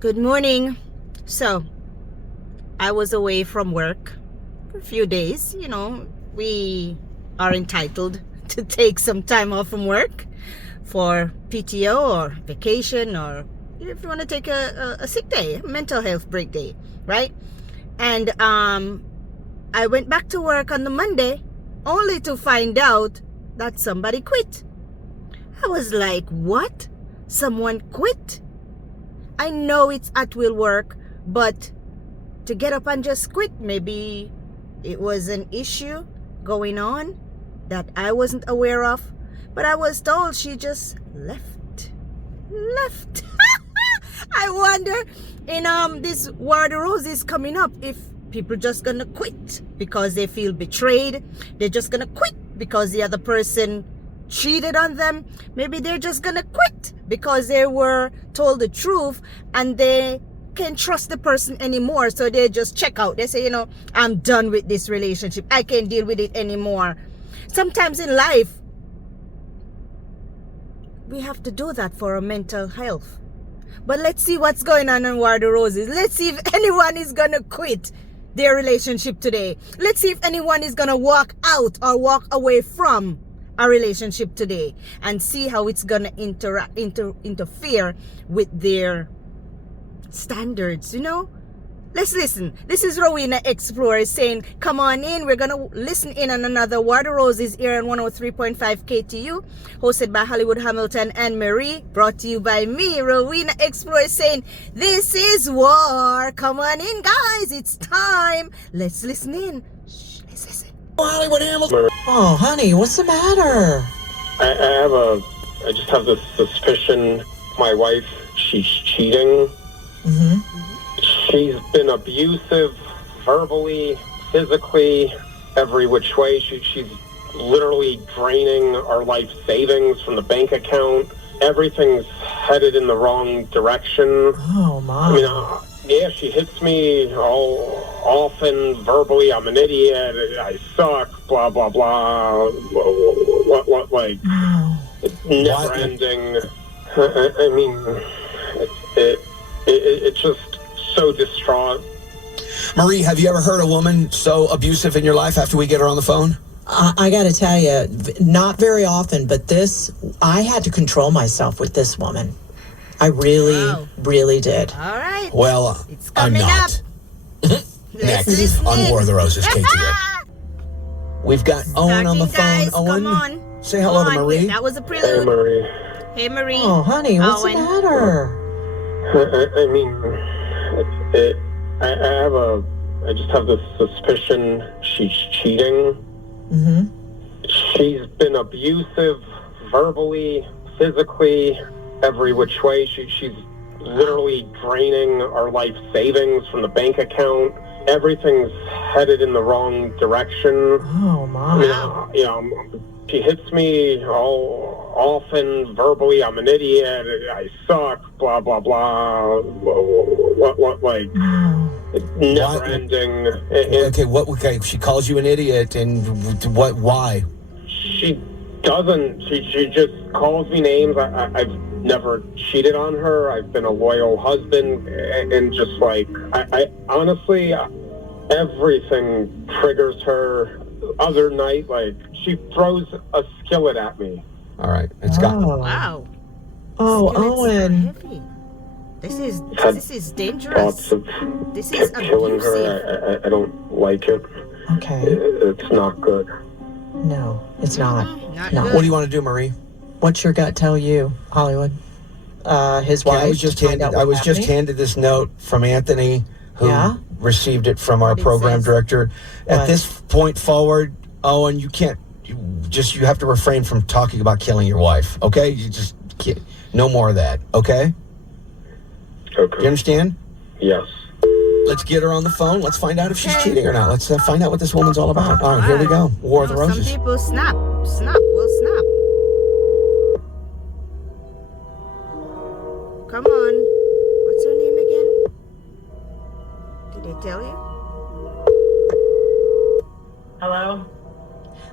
Good morning. So, I was away from work for a few days. You know, we are entitled to take some time off from work for PTO or vacation, or if you want to take a sick day, a mental health break day, right? And I went back to work on the Monday only to find out that somebody quit. I was like, what? Someone quit? I know it's at will work, but to get up and just quit, maybe it was an issue going on that I wasn't aware of. But I was told she just left. I wonder in this War of the Roses coming up, if people just gonna quit because they feel betrayed. They're just gonna quit because the other person cheated on them. Maybe they're just gonna quit because they were told the truth and they can't trust the person anymore, so they just check out. They say, you know, I'm done with this relationship, I can't deal with it anymore. Sometimes in life we have to do that for our mental health. But let's see what's going on in War of the Roses. Let's see if anyone is gonna quit their relationship today. Let's see if anyone is gonna walk out or walk away from a relationship today, and see how it's gonna interfere with their standards. You know, let's listen. This is Rowena Explorer saying, come on in, we're gonna listen in on another War of the Roses here on 103.5 KTU, hosted by Hollywood Hamilton and Marie, brought to you by me, Rowena Explorer, saying this is war. Come on in, guys, it's time. Let's listen in. Shh, let's listen. Hollywood Hamilton. Oh, honey, what's the matter? I just have this suspicion my wife, she's cheating. She's been abusive, verbally, physically, every which way. She's literally draining our life savings from the bank account. Everything's headed in the wrong direction. Oh, Mom. I mean, yeah, she hits me all often verbally. I'm an idiot. I suck. Blah blah blah. What like? It's never ending. I mean, it's just so distraught. Marie, have you ever heard a woman so abusive in your life after we get her on the phone? I got to tell you, not very often, but I had to control myself with this woman. I really did. All right. Well, it's I'm coming not. up. Next on War of the Roses, KTU. We've got Owen on the phone. Guys, Owen, come on. say hello to Marie. That was a Hey, prelude. Marie. Hey, Marie. Oh, honey, what's Owen. the matter? I mean, I just have this suspicion she's cheating. She's been abusive, verbally, physically, every which way. She's literally draining our life savings from the bank account. Everything's headed in the wrong direction. Oh, Mom. I mean, she hits me all often verbally. I'm an idiot. I suck. Blah blah blah. What like? It's never ending. Okay, she calls you an idiot, and what? Why? She doesn't. She just calls me names. I've never cheated on her. I've been a loyal husband, and just like I honestly, everything triggers her. Other night, like, she throws a skillet at me. All right, it's gone. Wow. Oh, Skillets are Owen. heavy. This is dangerous. Thoughts of This is killing abusive. her. I don't like it. Okay. It's not good. No, it's not. Not No. good. What do you want to do, Marie? What's your gut tell you, Hollywood? His wife. I was just handed this note from Anthony, who received it from our What it program says. director. At What? this point forward, Owen, you have to refrain from talking about killing your wife. Okay, no more of that. Okay, Okay. you understand? Yes. Let's get her on the phone. Let's find out if she's cheating or not. Let's find out what this woman's all about. All right, here we go. War of the Roses. Some people will snap. Come on. What's her name again? Did they tell you? Hello?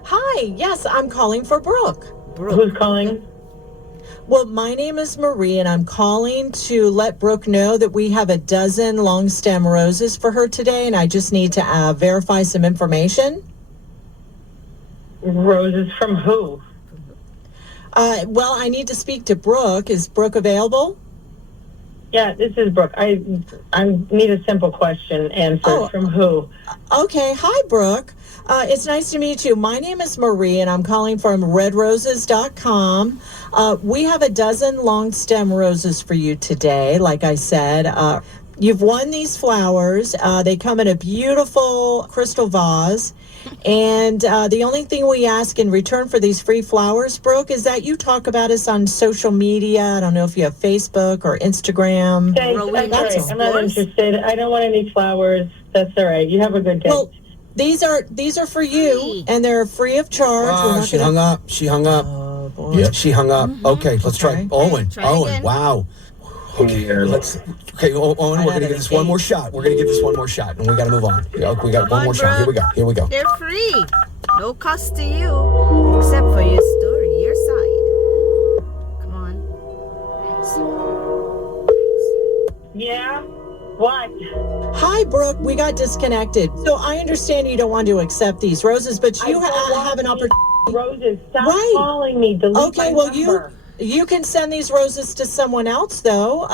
Hi, yes, I'm calling for Brooke. Who's calling? Well, my name is Marie, and I'm calling to let Brooke know that we have a dozen long stem roses for her today, and I just need to verify some information. Roses from who? Well, I need to speak to Brooke. Is Brooke available? Yeah, this is Brooke. I need a simple question answered. From who? Okay. Hi, Brooke. It's nice to meet you. My name is Marie, and I'm calling from redroses.com. We have a dozen long stem roses for you today. Like I said, you've won these flowers. They come in a beautiful crystal vase. And the only thing we ask in return for these free flowers, Brooke, is that you talk about us on social media. I don't know if you have Facebook or Instagram. Thanks. I'm not interested. I don't want any flowers. That's all right. You have a good day. Well, these are for you, and they're free of charge. Oh, she hung up. She hung up. Oh, boy. Yeah, she hung up. Okay, let's try. Owen. Try Owen. again. Wow. Okay, Owen, we're going to give this one more shot. We're going to give this one more shot, and we got to move on. Yeah, we got one more shot. Here we go. They're free. No cost to you, except for your story, your side. Come on. Yeah? What? Hi, Brooke. We got disconnected. So I understand you don't want to accept these roses, but you have an opportunity. Roses. Stop calling me. Delete Okay, my well, number. you can send these roses to someone else, though.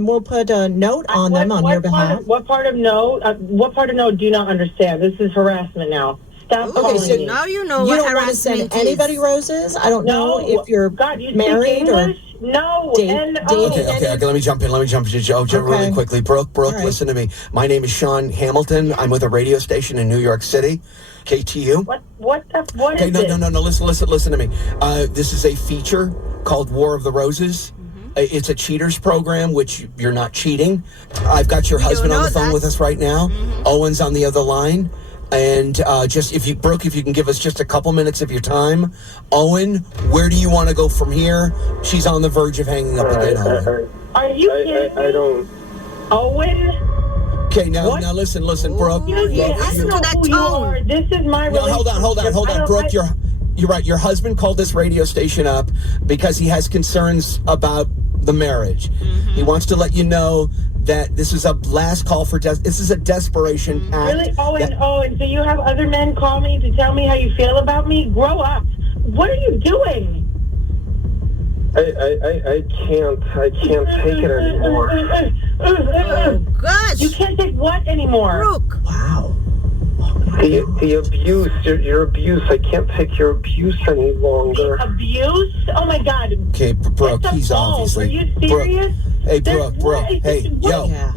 We'll put a note on them on your behalf. What part of no do you not understand? This is harassment now. Stop calling me. Now you know You what don't want to send harassment anybody is. roses? I don't know if you're you married speak or... English? No. Dating. Okay, let me jump in. Really quickly. Brooke, right. Listen to me. My name is Sean Hamilton. I'm with a radio station in New York City, KTU. What Okay, is this? no. Listen to me. This is a feature called War of the Roses. It's a cheaters program, which you're not cheating. I've got your husband on the phone with us right now. Owen's on the other line. And Brooke, if you can give us just a couple minutes of your time. Owen, where do you want to go from here? She's on the verge of hanging up again, Owen. Are you kidding me? I don't... Owen? Okay, now listen, Brooke. I don't know who you are. This is my relationship. Hold on. Brooke, you're right. Your husband called this radio station up because he has concerns about the marriage. He wants to let you know that this is a last call for this is a desperation act. Really? Owen, so you have other men call me to tell me how you feel about me? Grow up. What are you doing? I can't take it anymore. Oh, gosh. You can't take what anymore? Brooke. Wow. The abuse, your abuse. I can't take your abuse any longer. The abuse? Oh my God. Okay, Brooke, That's a he's fault. obviously. Are you serious? Hey, Brooke. Hey, yo. Yeah.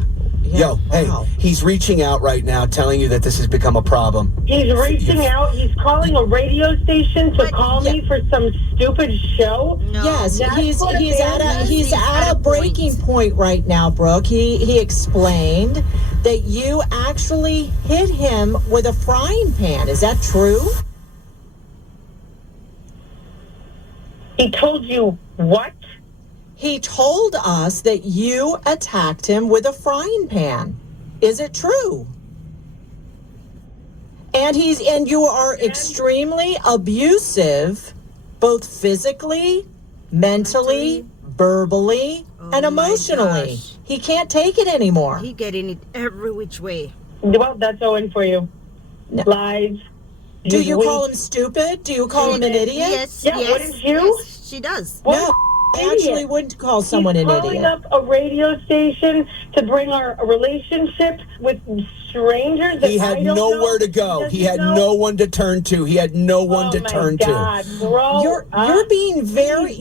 Yo, hey, Wow. he's reaching out right now telling you that this has become a problem. He's reaching out. He's calling a radio station to call me for some stupid show. No. Yes, That's he's what he's it at a is. he's He's at a breaking point right now, Brooke. He explained that you actually hit him with a frying pan. Is that true? He told you what? He told us that you attacked him with a frying pan. Is it true? And you are extremely abusive, both physically, mentally, verbally, and Oh my emotionally. gosh. He can't take it anymore. He getting it every which way. Well, that's Owen for you. No. Lies. Do you call him stupid? Do you call him an idiot? Yes, Yeah, yes. wouldn't you? Yes, she does. No, I actually wouldn't call someone an calling idiot. up a radio station to bring our relationship with strangers. He had nowhere to go. He had no one to turn to. He had no one to turn God, to. bro. You're being very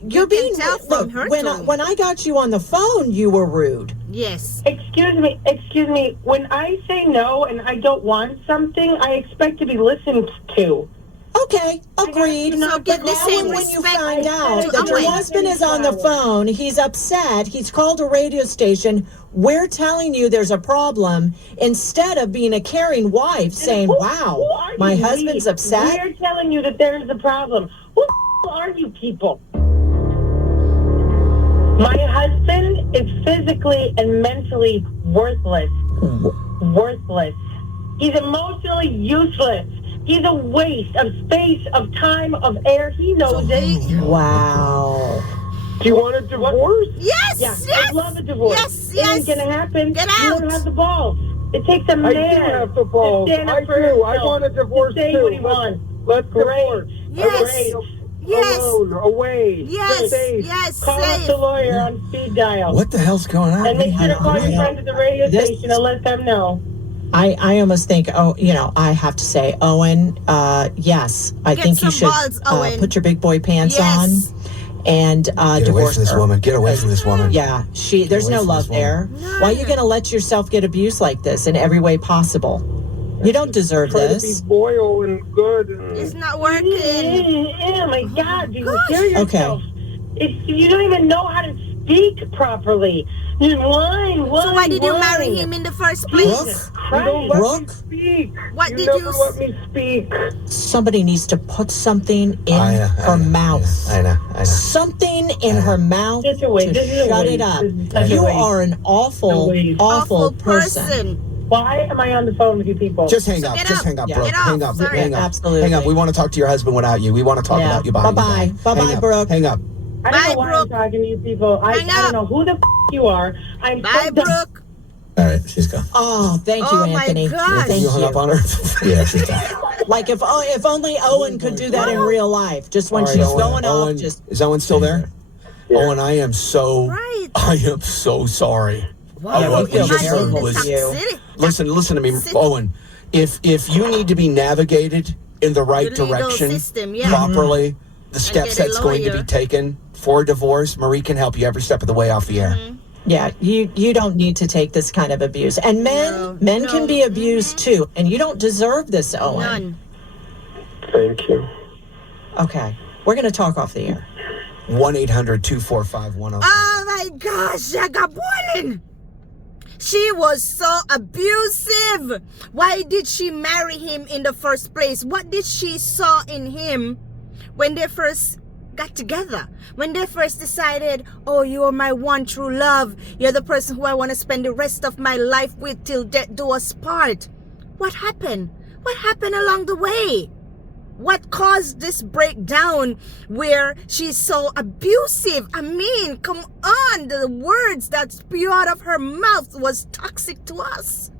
you're being tell from her tone. when I got you on the phone, you were rude. Yes. Excuse me. When I say no and I don't want something, I expect to be listened to. Okay, agreed. So give the Now same when you respect find out to that your Owen. husband is on the phone, he's upset, he's called a radio station, we're telling you there's a problem, instead of being a caring wife saying, Who wow, are my you? husband's upset. We're telling you that there's a problem. Who the are you people? My husband is physically and mentally worthless. Worthless. He's emotionally useless. He's a waste of space, of time, of air. He knows it. Wow. Do you want a divorce? Yes, Yeah, yes. I'd love a divorce. Yes, It yes. ain't gonna happen. Get You out. don't have the balls. It takes a man. I do have the balls. To stand up I for do. himself, I want a divorce to say too. what he wants. Let's Great. divorce. Yes. Yes. Alone, away. Yes, Safe. yes, Call us safe. the lawyer on speed dial. What the hell's going on? And make sure to call your friend at the radio This- station and let them know. I almost think, I have to say, Owen, yes, I Get think you some should balls, Owen. put your big boy pants Yes. on and Get away divorce from this her. woman. Get away from this woman. Yeah, there's away no from love this woman. there. None. Why are you going to let yourself get abused like this in every way possible? You don't deserve Try to this. be loyal and good. It's And not working. Oh my God! Do you gosh. hear yourself? You don't even know how to speak properly. You whine. So why did you marry him in the first place? Jesus you don't Christ! let Brooke? me speak. What you did never you let me speak. Somebody needs to put something in I her mouth. I know. Something in her mouth This is a waste. to This is a shut waste. it up. This is such a You waste. are an awful, A waste. awful person. Why am I on the phone with you people? Just hang So up. get Just up. hang up, Yeah. Brooke. Get off. Hang up. Sorry. Hang up. Absolutely. Hang up. We want to talk to your husband without you. We want to talk Yeah. about you behind Bye-bye. your back. Bye-bye, Hang up. Brooke. Hang up. I don't Bye, know why Brooke. I'm talking to you people. I Hang up. don't know who the you are. I'm Bye, so done. Brooke. All right. She's gone. Oh, thank you, Oh, my Anthony. gosh. Thank You hung up you. on her? Yeah, she's gone. Like if only Owen could do that in real life. Just when All right, she's Owen. going Owen, off, just is Owen still there? Yeah. Owen, I am so sorry. Wow, Yeah, we feel imagine terrible the for you. toxicity. Listen to me, Sit- Owen. If you need to be navigated in the right The legal direction system, yeah. properly, the steps get a that's going to be lawyer. taken for divorce, Marie can help you every step of the way off the air. yeah, you don't need to take this kind of abuse. And men No. can be abused too, and you don't deserve this, Owen. None. Thank you. Okay, we're gonna talk off the air. 1-800-245-10. Oh my gosh, I got boiling. She was so abusive. Why did she marry him in the first place? What did she saw in him when they first got together? When they first decided, oh, you are my one true love. You're the person who I want to spend the rest of my life with till death do us part. What happened? What happened along the way? What caused this breakdown where she's so abusive? I mean, come on, the words that spew out of her mouth was toxic to us.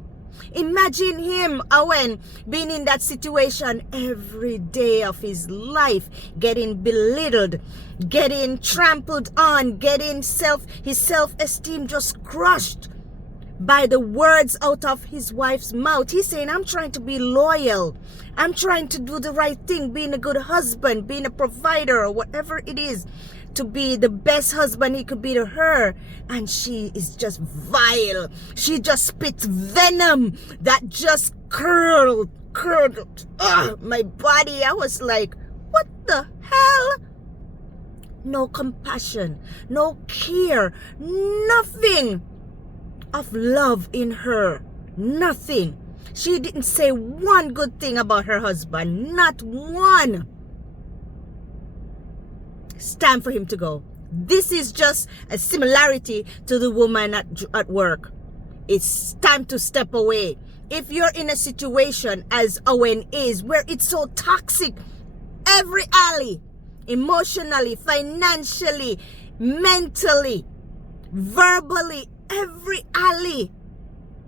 Imagine him, Owen, being in that situation every day of his life, getting belittled, getting trampled on, getting his self-esteem just crushed by the words out of his wife's mouth. He's saying, I'm trying to be loyal. I'm trying to do the right thing, being a good husband, being a provider, or whatever it is, to be the best husband he could be to her. And she is just vile. She just spits venom that just curled my body. I was like, what the hell? No compassion, no care, nothing of love in her. Nothing. She didn't say one good thing about her husband. Not one. It's time for him to go. This is just a similarity to the woman at work. It's time to step away. If you're in a situation as Owen is, where it's so toxic, every alley, emotionally, financially, mentally, verbally, every alley,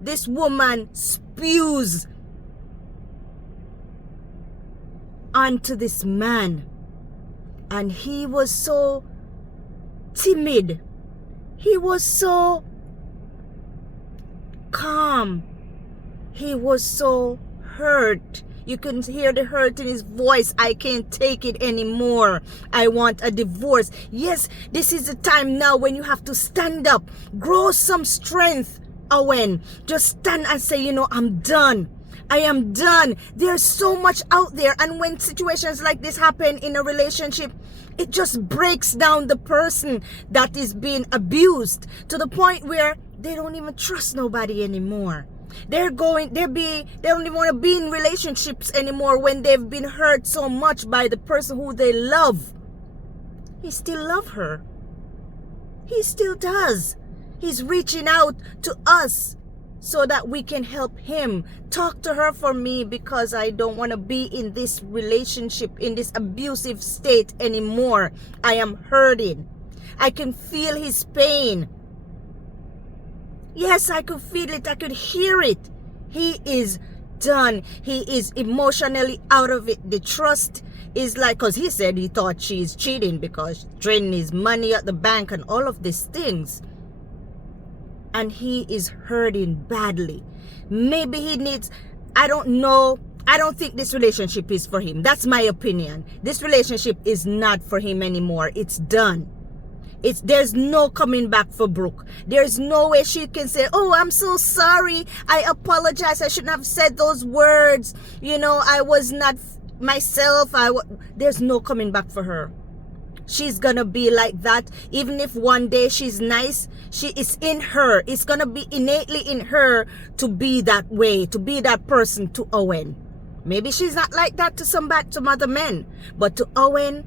this woman spews onto this man. And he was so timid. He was so calm. He was so hurt. You can hear the hurt in his voice. I can't take it anymore. I want a divorce. Yes, this is the time now when you have to stand up. Grow some strength, Owen. Just stand and say, I'm done. I am done. There's so much out there. And when situations like this happen in a relationship, it just breaks down the person that is being abused to the point where they don't even trust nobody anymore. They don't even want to be in relationships anymore when they've been hurt so much by the person who they love. He still loves her. He still does. He's reaching out to us so that we can help him. Talk to her for me, because I don't want to be in this relationship, in this abusive state anymore. I am hurting. I can feel his pain. Yes, I could feel it. I could hear it. He is done. He is emotionally out of it. The trust is like, because he said he thought she's cheating because draining his money at the bank and all of these things. And he is hurting badly. Maybe he needs, I don't know. I don't think this relationship is for him. That's my opinion. This relationship is not for him anymore. It's done. There's no coming back for Brooke. There's no way she can say, oh, I'm so sorry. I apologize. I shouldn't have said those words. You know, I was not myself. There's no coming back for her. She's gonna be like that. Even if one day she's nice, it's in her. It's gonna be innately in her to be that way, to be that person to Owen. Maybe she's not like that to some other men, but to Owen,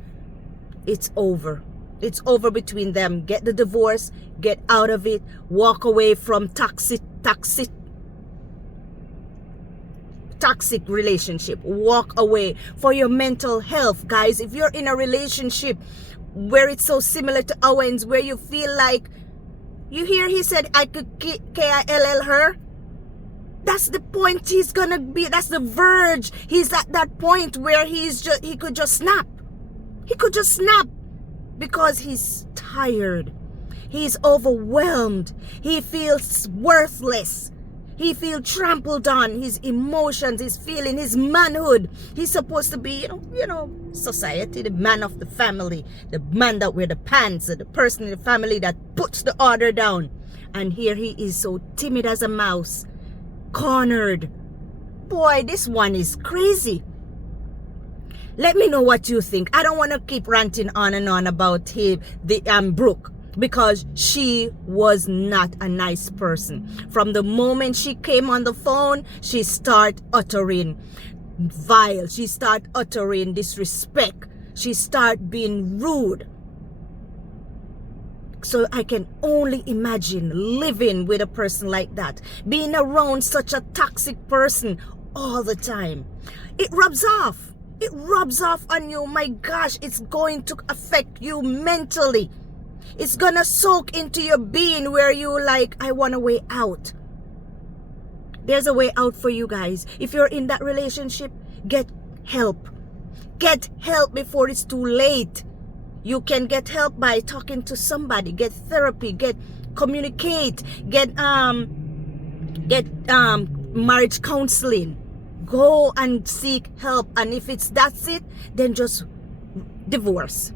it's over. It's over between them. Get the divorce, get out of it, walk away from toxic relationship. Walk away for your mental health, guys. If you're in a relationship where it's so similar to Owen's, where you feel like, you hear he said, I could kill her. That's the point he's gonna be. That's the verge. He's at that point where he could just snap. He could just snap because he's tired. He's overwhelmed. He feels worthless. He feels trampled on. His emotions, his feeling, his manhood. He's supposed to be, society, the man of the family, the man that wear the pants, the person in the family that puts the order down. And here he is, so timid as a mouse, cornered. Boy, this one is crazy. Let me know what you think. I don't want to keep ranting on and on about Brooke, because she was not a nice person. From the moment she came on the phone, she started uttering vile. She started uttering disrespect. She started being rude. So I can only imagine living with a person like that, being around such a toxic person all the time. It rubs off. It rubs off on you. My gosh, it's going to affect you mentally. It's gonna soak into your being where you like, I want a way out. There's a way out for you guys. If you're in that relationship, get help. Get help before it's too late. You can get help by talking to somebody, get therapy, communicate, get marriage counseling. Go and seek help. And if that's it, then just divorce.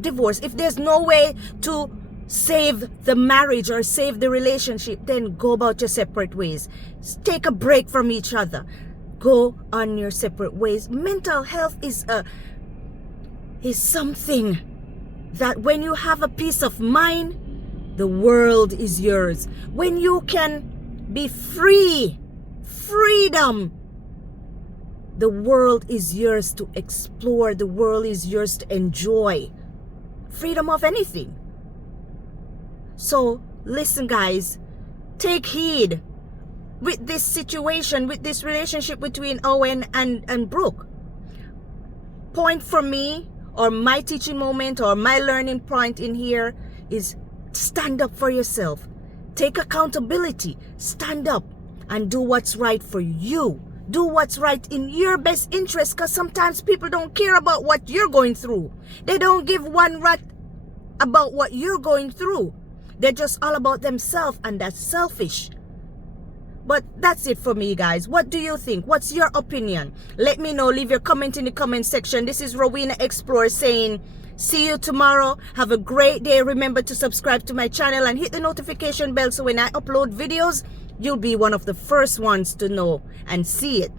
If there's no way to save the marriage or save the relationship, then go about your separate ways. Take a break from each other. Go on your separate ways. Mental health is something that when you have a peace of mind, the world is yours. When you can be free, freedom, the world is yours to explore. The world is yours to enjoy. Freedom of anything. So listen, guys, take heed with this situation, with this relationship between Owen and Brooke. Point for me, or my teaching moment, or my learning point in here is stand up for yourself. Take accountability. Stand up and do what's right for you. Do what's right in your best interest, because sometimes people don't care about what you're going through. They don't give one rat about what you're going through. They're just all about themselves, and that's selfish. But that's it for me, guys. What do you think? What's your opinion? Let me know. Leave your comment in the comment section. This is Rowena Explorer saying, see you tomorrow. Have a great day. Remember to subscribe to my channel and hit the notification bell so when I upload videos, you'll be one of the first ones to know and see it.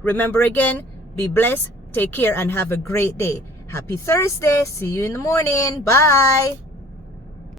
Remember again, be blessed, take care, and have a great day. Happy Thursday. See you in the morning. Bye.